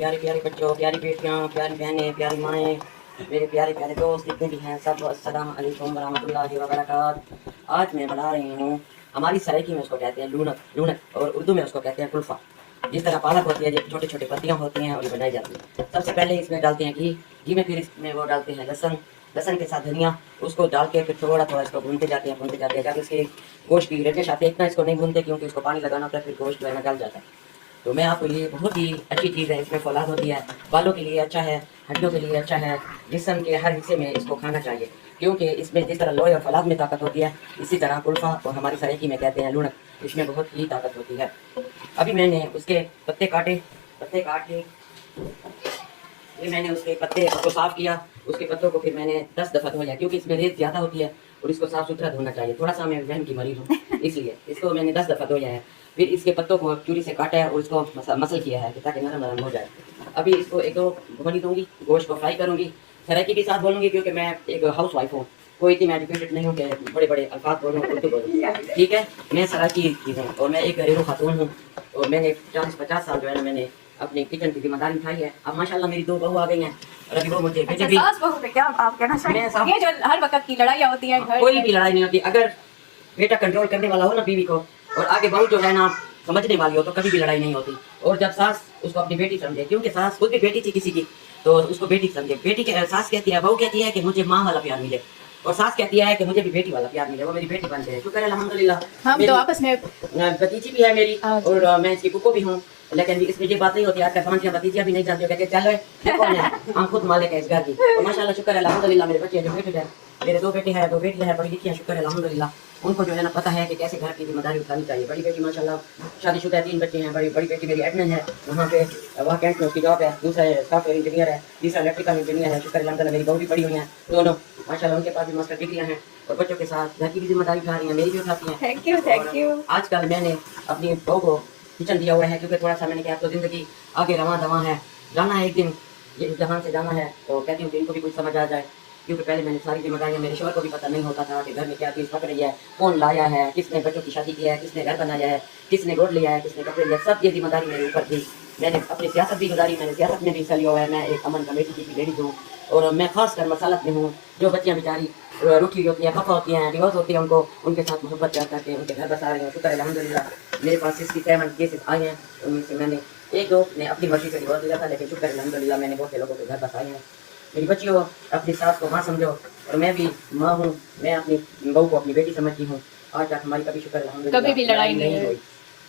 प्यारे प्यारे बच्चों, प्यारी बेटियां, प्यारी बहनें, प्यारी माएँ, मेरे प्यारे प्यारे दोस्त जितने भी हैं सब अस्सलाम वालेकुम वरहमतुल्लाहि वबरकातुहू। आज मैं बना रही हूँ, हमारी सराइकी में उसको कहते हैं लूनक, लूनक और उर्दू में उसको कहते हैं कुल्फ़ा। जिस तरह पालक होती है, छोटे छोटे पत्तियाँ होती हैं और ये बनाई जाती है। सबसे पहले इसमें डालते हैं घी में, फिर इसमें वो डालते हैं लहसुन, लहसुन के साथ धनिया, उसको डाल के फिर थोड़ा थोड़ा इसको भूनते जाते हैं जब इसके गोश्त की रेडिश आती है। इतना इसको नहीं भूनते क्योंकि इसको पानी लगाना होता है, फिर गोश्त जो है ना गल जाता है। तो मैं आपको ये बहुत ही अच्छी चीज़ है, इसमें फौलाद होती है, बालों के लिए अच्छा है, हड्डियों के लिए अच्छा है, जिस्म के हर हिस्से में इसको खाना चाहिए क्योंकि इसमें जिस तरह लोहे और फौलाद में ताकत होती है, इसी तरह कुल्फ़ा और हमारी सराइकी में कहते हैं लूनक, इसमें बहुत ही ताकत होती है। अभी मैंने उसके पत्ते काट के फिर मैंने उसके पत्ते को साफ़ किया। उसके पत्तों को फिर मैंने 10 दफ़ा धोया क्योंकि इसमें रेत ज़्यादा होती है और इसको साफ़ सुथरा धोना चाहिए। थोड़ा सा मैं वहम की मरीज़ हूँ इसलिए इसको मैंने 10 दफ़ा धोया है। फिर इसके पत्तों को चूड़ी से काटा है और इसको मसल किया है ताकि नरम नरम हो जाए। अभी इसको एक दो भुनी दूँगी, गोश्त को फ्राई करूँगी, सराइकी के साथ बोलूँगी क्योंकि मैं एक हाउस वाइफ हूँ, कोई इतनी मैं एजुकेटेड नहीं हूँ कि बड़े बड़े अल्फाज बोलूँ, उर्दू बोलूँ। ठीक है, मैं सराइकी की हूँ और मैं एक घरेलू खातून हूँ और मैंने 40-50 साल जो है ना मैंने अपनी किचन की जिम्मेदारी उठाई है। अब माशाल्लाह मेरी 2 बहू आ गई हैं और अभी वो मुझे भेजे भी। सास बहू पे क्या आप कहना चाहिए? ये जो हर वक्त की लड़ाइयाँ होती हैं, कोई भी लड़ाई नहीं होती। अगर बेटा कंट्रोल करने वाला हो ना बीवी को और आगे बहू जो है ना समझने वाली हो तो कभी भी लड़ाई नहीं होती। और जब सास उसको अपनी बेटी समझे, क्योंकि सास खुद भी बेटी थी किसी की, तो उसको बेटी समझे। बेटी के सास कहती है, बहू कहती है कि मुझे माँ वाला प्यार मिले और सास कहती है कि मुझे भी बेटी वाला प्यार मिले। वो मेरी बेटी बनते हैं, शुक्र है अल्हम्दुलिल्लाह। हम तो आपस में भतीजी भी है मेरी और मैं इसकी कुको भी हूँ, लेकिन इसमें ये बात नहीं होती। आज का भतीजियाँ भी नहीं जानते, कहते चलो ये कौन है, हम खुद मालिक है इस घर की। तो माशाल्लाह शुक्र है अल्हम्दुलिल्लाह मेरे बच्चे जो बेटे हैं, मेरे 2 बेटे हैं, 2 बेटियाँ हैं, पढ़ी लिखी हैं, शुक्र है अल्हम्दुलिल्लाह। उनको जो है ना पता है कि कैसे घर की जिम्मेदारी उठानी चाहिए। बड़ी बेटी माशाल्लाह शादीशुदा है, 3 बच्चे हैं। बड़ी बेटी मेरी एडमिन है, वहाँ पे वहाँ कैंट में उसकी जॉब है। दूसरा सॉफ्टवेयर इंजीनियर है, तीसरा इलेक्ट्रिकल इंजीनियर है। शुक्र है अल्हम्दुलिल्लाह मेरी बहू भी पढ़ी हुई हैं दोनों माशाल्लाह, उनके पास भी मास्टर डिग्रियाँ हैं और बच्चों के साथ घर की भी जिम्मेदारी उठा रही हैं, मेरी भी उठाती हैं। Thank you. आजकल मैंने अपनी बहू को किचन दिया हुआ है क्योंकि थोड़ा सा मैंने कहा तो ज़िंदगी आगे रवां दवां है, जाना है एक दिन ये जहाँ से जाना है, तो कहती हूँ कि इनको भी कुछ समझ आ जाए। क्योंकि पहले मैंने सारी जिम्मेदारियाँ, मेरे शौहर को भी पता नहीं होता था कि घर में क्या चीज़ पक रही है, कौन लाया है, किसने बच्चों की शादी की है, किसने घर बनाया है, किसने गोद लिया है, किसने कपड़े लिया, सब ये जिम्मेदारी मेरे ऊपर थी। मैंने अपनी सियासत भी गुजारी, मैंने सियासत में भी हिस्सा लिया हुआ है। मैं एक अमन कमेटी की लेडीज हूँ और मैं खास कर मसालत में हूँ। जो बच्चियाँ बेचारी रुखी होती हैं, खफा होती हैं, डिवोर्स होती है, उनको उनके साथ मोहब्बत प्यार करके उनके घर बसा रहे हैं। शुक्र है अल्हम्दुलिल्लाह मेरे पास 67 केसेस आए हैं, उनमें से मैंने 1-2 ने अपनी मर्जी से डिवोर्स दिया था, लेकिन शुक्र है अल्हम्दुलिल्लाह मैंने बहुत से लोगों के घर बसाए हैं। मेरी बच्चियों अपनी सास को माँ समझो और मैं भी माँ हूँ, मैं अपनी बहू को अपनी बेटी समझती हूँ। आज तक हमारी कभी शुक्र अल्हम्दुलिल्लाह कभी भी लड़ाई नहीं हुई।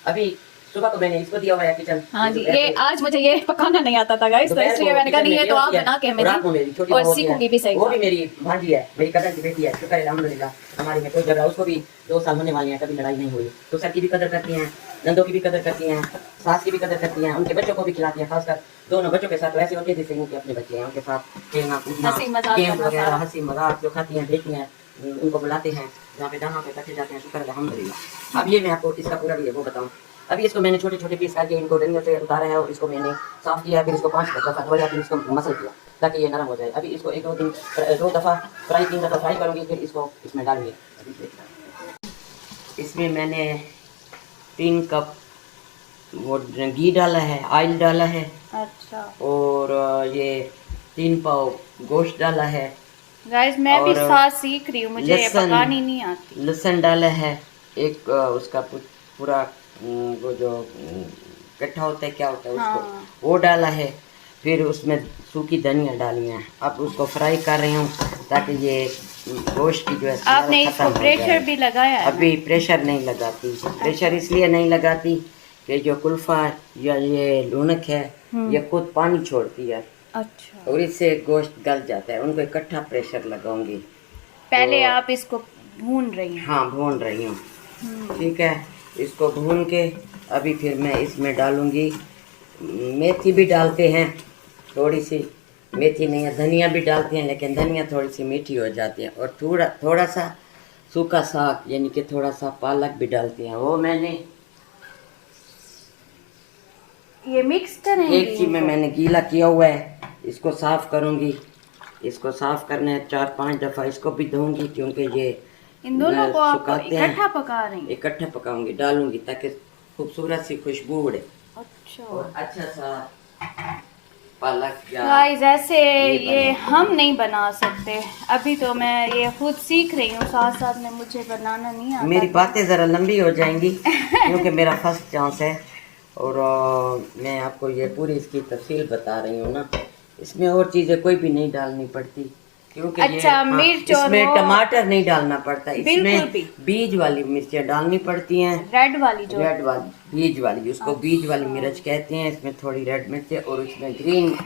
अभी सुबह को मैंने इसको दिया हुआ है किचन। हाँ जी, ये आज मुझे ये पकाना नहीं आता था गाइस, तो इसलिए मैंने कहा नहीं है तो आप बना के हमें दें और सीखूंगी भी सही। वो भी मेरी भांजी है, मेरी कजन की बेटी है। शुक्र है अल्हम्दुलिल्लाह हमारी में कोई झगड़ा, उसको भी 2 साल होने वाले हैं, कभी लड़ाई नहीं हुई। तो सर की भी कदर करती हैं, नंदों की भी कदर करती हैं, सास की भी कदर करती हैं, उनके बच्चों को भी खिलाती हैं। खासकर दोनों बच्चों के साथ वैसे होते हैं जैसे उनके अपने बच्चे हैं, उनके साथ खेलना कूदना, गेम वगैरह, हंसी मजाक जो खाती हैं बेटी हैं, उनको बुलाते हैं जहाँ पे दाना पे रखे जाते हैं। शुक्र है अल्हम्दुलिल्लाह। अब ये मैं आपको इसका पूरा भी वो बताऊँ। अभी इसको मैंने छोटे छोटे पीस करके इनको डंडियों से उतारा है और इसको मैंने साफ़ किया, फिर इसको 5 दफ़ा धोया, फिर इसको मसल किया ताकि ये नरम हो जाए। अभी इसको 2 दफ़ा फ्राई, 3 दफ़ा फ्राई करूँगी, फिर इसको इसमें डालूंगी। इसमें मैंने 3 कप वो घी डाला है, ऑयल डाला है। अच्छा। और ये 3 पाव गोश्त डाला है। गाइस मैं भी साथ सीख रही हूँ, मुझे पकानी नहीं आती। लहसुन डाला है एक, उसका पूरा वो जो कट्ठा होता है, क्या होता है उसको, वो डाला है। फिर उसमें सूखी धनिया डाली है। अब उसको फ्राई कर रही हूँ ताकि ये गोश्त की जो है आपने इसको प्रेशर भी लगाया है? अभी प्रेशर नहीं लगाती। प्रेशर इसलिए नहीं लगाती कि जो कुल्फा या ये लूनक है ये खुद पानी छोड़ती है। अच्छा। और इससे गोश्त गल जाता है। उनको इकट्ठा प्रेशर लगाऊंगी। पहले आप इसको भून रही हैं? हाँ भून रही हूँ। ठीक है, इसको भून के अभी फिर मैं इसमें डालूंगी, मेथी भी डालते हैं, थोड़ी सी मेथी नहीं है, धनिया भी डालते हैं, लेकिन धनिया थोड़ी सी मीठी हो जाती है। और थोड़ा सा सूखा साग यानी कि थोड़ा सा पालक भी डालते हैं। वो मैंने ये मिक्स करेंगे। एक चीज में मैंने गीला किया हुआ है, इसको साफ करूंगी। इसको साफ करने 4-5 दफ़ा इसको भी धोऊंगी क्योंकि ये इन दोनों को आप इकट्ठा पका रही हैं? इकट्ठा पकाऊंगी, डालूंगी ताकि खूबसूरत सी खुशबू उड़े। अच्छा। और अच्छा सा पालक या गाइस ऐसे ये बने। हम नहीं बना सकते। अभी तो मैं ये खुद सीख रही हूँ, साथ साथ में मुझे बनाना नहीं आता। मेरी बातें ज़रा लंबी हो जाएंगी क्योंकि मेरा फर्स्ट चांस है और मैं आपको ये पूरी इसकी तफसील बता रही हूँ ना। इसमें और चीज़ें कोई भी नहीं डालनी पड़ती क्योंकि अच्छा, मिर्च और इसमें वो टमाटर नहीं डालना पड़ता, बिल्कुल इसमें भी बीज वाली मिर्चें डालनी पड़ती हैं। रेड वाली जो रेड वाली, बीज वाली, उसको बीज वाली मिर्च कहते हैं। इसमें थोड़ी रेड मिर्चें और इसमें ग्रीन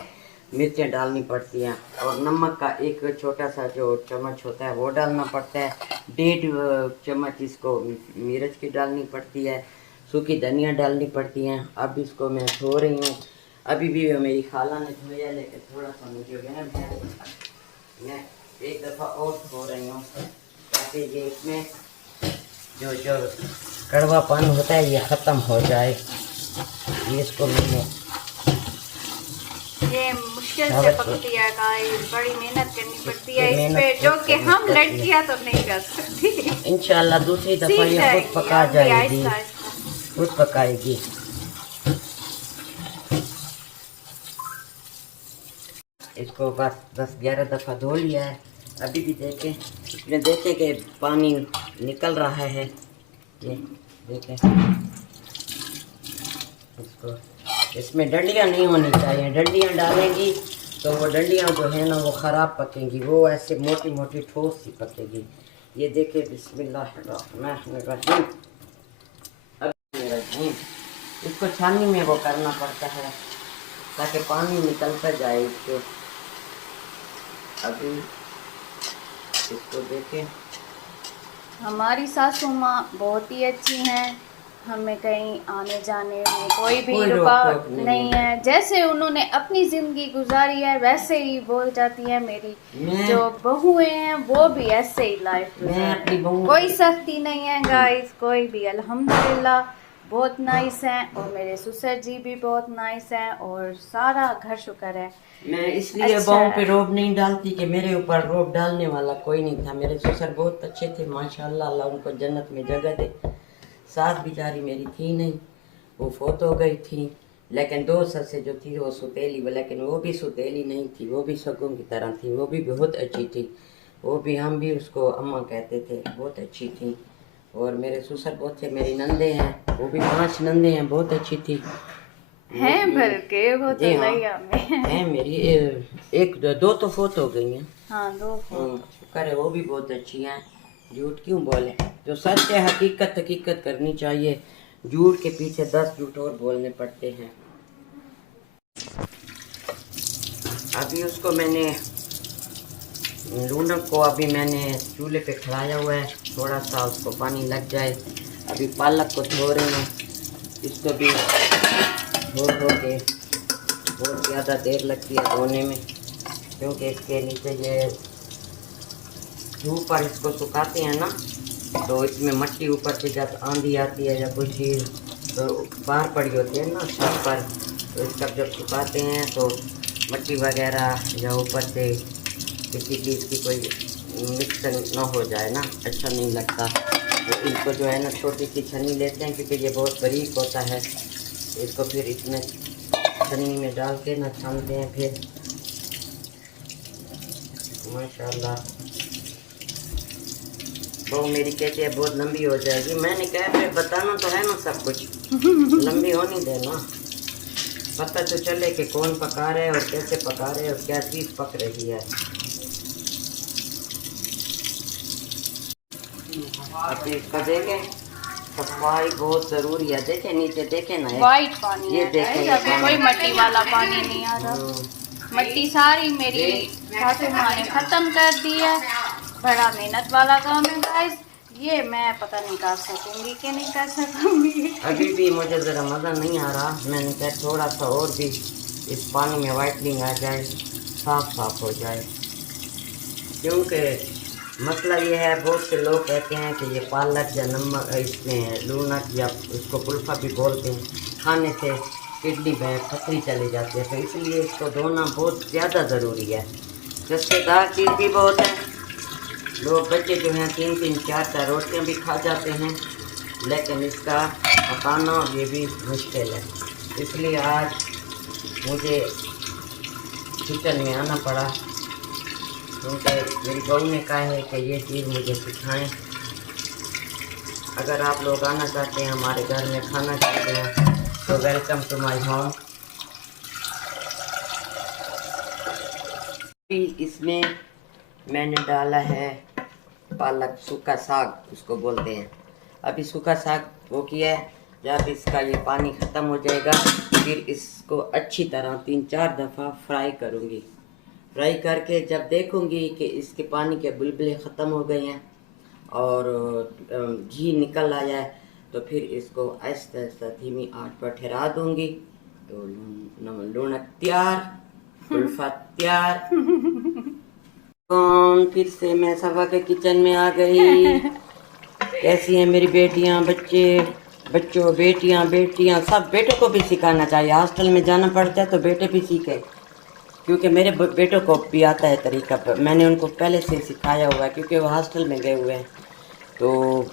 मिर्चें डालनी पड़ती हैं और नमक का एक छोटा सा जो चम्मच होता है वो डालना पड़ता है। 1.5 चम्मच इसको मिर्च की डालनी पड़ती है। सूखी धनिया डालनी पड़ती हैं। अब इसको मैं धो रही हूँ, अभी भी मेरी खाला ने धोया लेकिन थोड़ा सा मुझे गर्म है, मैं एक दफ़ा और धो रही हूँ ताकि ये इसमें जो जो कड़वापन होता है ये ख़त्म हो जाए। ये इसको मैंने ये मुश्किल से पकती है गाइस, बड़ी मेहनत करनी पड़ती है इस पे, जो कि हम लड़कियां तो नहीं कर सकती। इंशाल्लाह दूसरी दफ़ा ये खुद पका जाएगी, खुद पकाएगी। इसको बस 10-11 दफ़ा धो लिया है। अभी भी देखें, इसमें देखें कि पानी निकल रहा है। ये देखें, इसको इसमें डंडियाँ नहीं होनी चाहिए। डंडियाँ डालेंगी तो वो डंडियाँ जो है ना वो ख़राब पकेंगी, वो ऐसे मोटी मोटी ठोस सी पकेगी। ये देखें, बिस्मिल्लाहिर्रहमानिर्रहीम। इसको छाननी में वो करना पड़ता है ताकि पानी निकलता जाए इसको। अभी इसको देखें, हमारी सासू माँ बहुत ही अच्छी हैं, हमें कहीं आने जाने में कोई भी कोई रुकावट रोक-टोक नहीं है। जैसे उन्होंने अपनी जिंदगी गुजारी है वैसे ही बोल जाती है। मेरी जो बहुएं हैं वो भी ऐसे ही लाइफ मैं अपनी बहू कोई सख्ती नहीं है गाइस, कोई भी अल्हम्दुलिल्लाह बहुत नाइस हैं और मेरे ससुर जी भी बहुत नाइस हैं और सारा घर शुक्र है। मैं इसलिए बहू पे रोब नहीं डालती कि मेरे ऊपर रोब डालने वाला कोई नहीं था। मेरे ससुर बहुत अच्छे थे माशाल्लाह, अल्लाह उनको जन्नत में जगह दे। सास बेचारी मेरी थी नहीं, वो फोत हो गई थी, लेकिन 2 ससें जो थी वो सुतेली, लेकिन वो भी सुतेली नहीं थी, वो भी सगों की तरह थी, वो भी बहुत अच्छी थी। वो भी, हम भी उसको अम्मा कहते थे, बहुत अच्छी थी। और मेरे ससुर बहुत थे। मेरी नंदे हैं, वो भी 5 नंदे हैं, बहुत अच्छी थी। हैं भर के वो तो जी हाँ, नहीं में है मेरी 1-2 तो फोत हो गई हैं। हाँ 2 शुक्र है, वो भी बहुत अच्छी हैं। झूठ क्यों बोले, जो सच है हकीकत करनी चाहिए। झूठ के पीछे 10 झूठ और बोलने पड़ते हैं। अभी उसको मैंने लूनक को अभी मैंने चूल्हे पे खड़ाया हुआ है, थोड़ा सा उसको पानी लग जाए। अभी पालक को धो रही हूँ, इसको भी धो के बहुत ज़्यादा देर लगती है धोने में क्योंकि इसके नीचे ये धूप पर इसको सुखाते हैं ना, तो इसमें मिट्टी ऊपर से जब आंधी आती है या कोई चीज़ तो बाहर पड़ी होती है ना छत पर, तो इसका जब सुखाते हैं तो मिट्टी वगैरह या ऊपर से किसी चीज़ की कोई मिक्स ना हो जाए ना, अच्छा नहीं लगता। तो इनको जो है ना छोटी सी छन्नी लेते हैं क्योंकि ये बहुत बारीक होता है। इसको फिर इसमें छन्नी में डाल के ना छानते हैं। फिर माशाल्लाह बहू मेरी कहती है बहुत लंबी हो जाएगी। मैंने कहा फिर बताना तो है ना सब कुछ, लंबी होनी देना, पता तो चले कि कौन पका रहे और कैसे पका रहे और क्या चीज़ पक रही है। अब इसको देखें, सफाई बहुत ज़रूरी है। देखें नीचे देखें ना, वाइट पानी ये है, देखें, अभी कोई मट्टी वाला पानी नहीं आ रहा। मट्टी सारी मेरी सासू माँ ने ख़त्म कर दी है। बड़ा मेहनत वाला काम है गाइस, ये मैं पता नहीं कर सकूंगी कि नहीं कर सकूंगी। अभी भी मुझे ज़रा मज़ा नहीं आ रहा। मैंने कहा थोड़ा सा और भी इस पानी में वाइटनिंग आ जाए, साफ हो जाए, क्योंकि मसला ये है बहुत से लोग कहते हैं कि ये पालक या नमक इसमें लूनक या उसको कुल्फा भी बोलते हैं, खाने से किडनी में पथरी चली जाती है, तो इसलिए इसको धोना बहुत ज़्यादा ज़रूरी है। रस्तेदार चीज़ भी बहुत है। लोग बच्चे जो हैं 3-3 4-4 रोटियाँ भी खा जाते हैं, लेकिन इसका पकाना ये भी मुश्किल है। इसलिए आज मुझे किचन में आना पड़ा, क्योंकि मेरी बहू ने कहा है कि ये चीज़ मुझे सिखाएं। अगर आप लोग आना चाहते हैं, हमारे घर में खाना चाहते हैं, तो वेलकम टू माय होम। इसमें मैंने डाला है पालक, सूखा साग उसको बोलते हैं। अभी सूखा साग वो किया है, जब इसका ये पानी ख़त्म हो जाएगा फिर इसको अच्छी तरह 3-4 दफ़ा फ्राई करूँगी। फ्राई करके जब देखूँगी कि इसके पानी के बुलबुले ख़त्म हो गए हैं और घी निकल आया है, तो फिर इसको आहिस्ता आहिस्ता धीमी आंच पर ठहरा दूँगी। तो लूनक तैयार, कुल्फा तैयार। कौन फिर से मैं सवा के किचन में आ गई। कैसी हैं मेरी बेटियां, बच्चों, बेटियां सब। बेटों को भी सिखाना चाहिए, हॉस्टल में जाना पड़ता है तो बेटे भी सीखे, क्योंकि मेरे बेटों को भी आता है तरीका, मैंने उनको पहले से सिखाया हुआ है क्योंकि वो हॉस्टल में गए हुए हैं। तो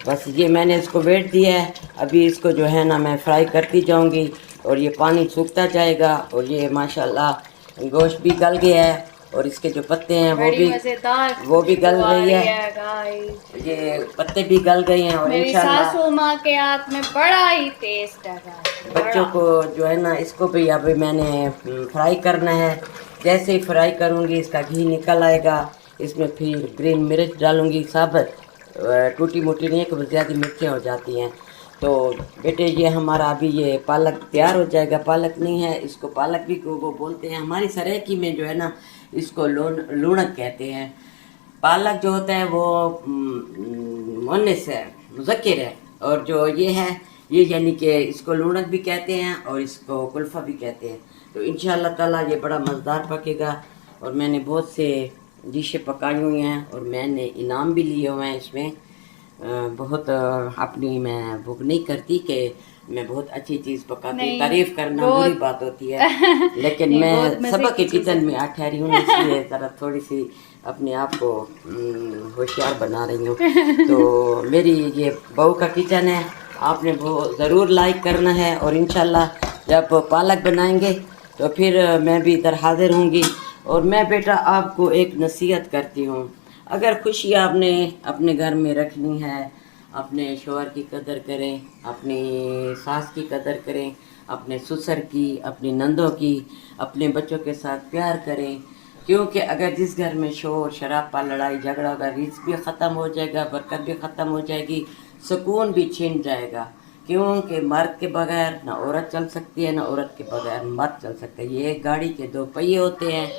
बस ये मैंने इसको वेट दिया है, अभी इसको जो है ना मैं फ्राई करती जाऊंगी और ये पानी सूखता जाएगा। और ये माशाल्लाह गोश्त भी गल गया है और इसके जो पत्ते हैं वो भी गल गई है, ये पत्ते भी गल गए हैं। और इंशाल्लाह सासू माँ के हाथ में बड़ा ही टेस्ट है। बच्चों को जो है ना इसको भी अभी मैंने फ्राई करना है। जैसे ही फ्राई करूँगी इसका घी निकल आएगा, इसमें फिर ग्रीन मिर्च डालूँगी, साबुत, टूटी मोटी नहीं कि ज़्यादा मिर्चें हो जाती हैं। तो बेटे ये हमारा अभी ये पालक तैयार हो जाएगा। पालक नहीं है, इसको पालक भी वो बोलते हैं, हमारी सरायकी में जो है ना इसको लूनक कहते हैं। पालक जो होता है वो मुन्नस है, मुज़क्किर है, और जो ये है ये यानी कि इसको लूनक भी कहते हैं और इसको कुल्फ़ा भी कहते हैं। तो इंशाअल्लाह ताला ये बड़ा मज़ेदार पकेगा। और मैंने बहुत से डिशें पकाई हुई हैं और मैंने इनाम भी लिए हुए हैं इसमें। बहुत अपनी मैं वो नहीं करती कि मैं बहुत अच्छी चीज़ पकाती, तारीफ करना बुरी बात होती है, लेकिन मैं सबक के किचन में ठहरी हूँ, इसलिए ज़रा थोड़ी सी अपने आप को होशियार बना रही हूँ। तो मेरी ये बहू का किचन है, आपने वो ज़रूर लाइक करना है। और इंशाल्लाह जब पालक बनाएंगे तो फिर मैं भी इधर हाजिर होंगी। और मैं बेटा आपको एक नसीहत करती हूँ, अगर खुशी आपने अपने घर में रखनी है, अपने शौहर की कदर करें, अपनी सास की कदर करें, अपने ससुर की, अपनी नंदों की, अपने बच्चों के साथ प्यार करें। क्योंकि अगर जिस घर में शोर शराबा, लड़ाई झगड़ा होगा, रिज़्क़ भी ख़त्म हो जाएगा, बरकत भी ख़त्म हो जाएगी, सुकून भी छिन जाएगा। क्योंकि मर्द के बगैर ना औरत चल सकती है, ना औरत के बगैर मर्द चल सकता है। ये एक गाड़ी के 2 पहिए होते हैं।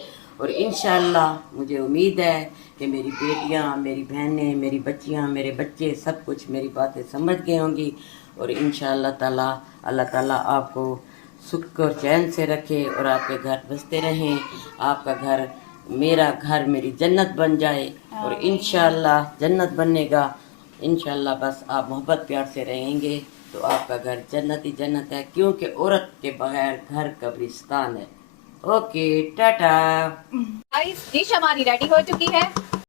और इंशाअल्लाह मुझे उम्मीद है कि मेरी बेटियां, मेरी बहनें, मेरी बच्चियां, मेरे बच्चे सब कुछ मेरी बातें समझ गए होंगी। और इंशाअल्लाह ताला अल्लाह ताला आपको सुख और चैन से रखे और आपके घर बसते रहें, आपका घर, मेरा घर मेरी जन्नत बन जाए। और इंशाअल्लाह जन्नत बनेगा, इंशाअल्लाह बस आप मोहब्बत प्यार से रहेंगे तो आपका घर जन्नत ही जन्नत है, क्योंकि औरत के बगैर घर कब्रिस्तान है। ओके, टाटा। डिश हमारी रेडी हो चुकी है।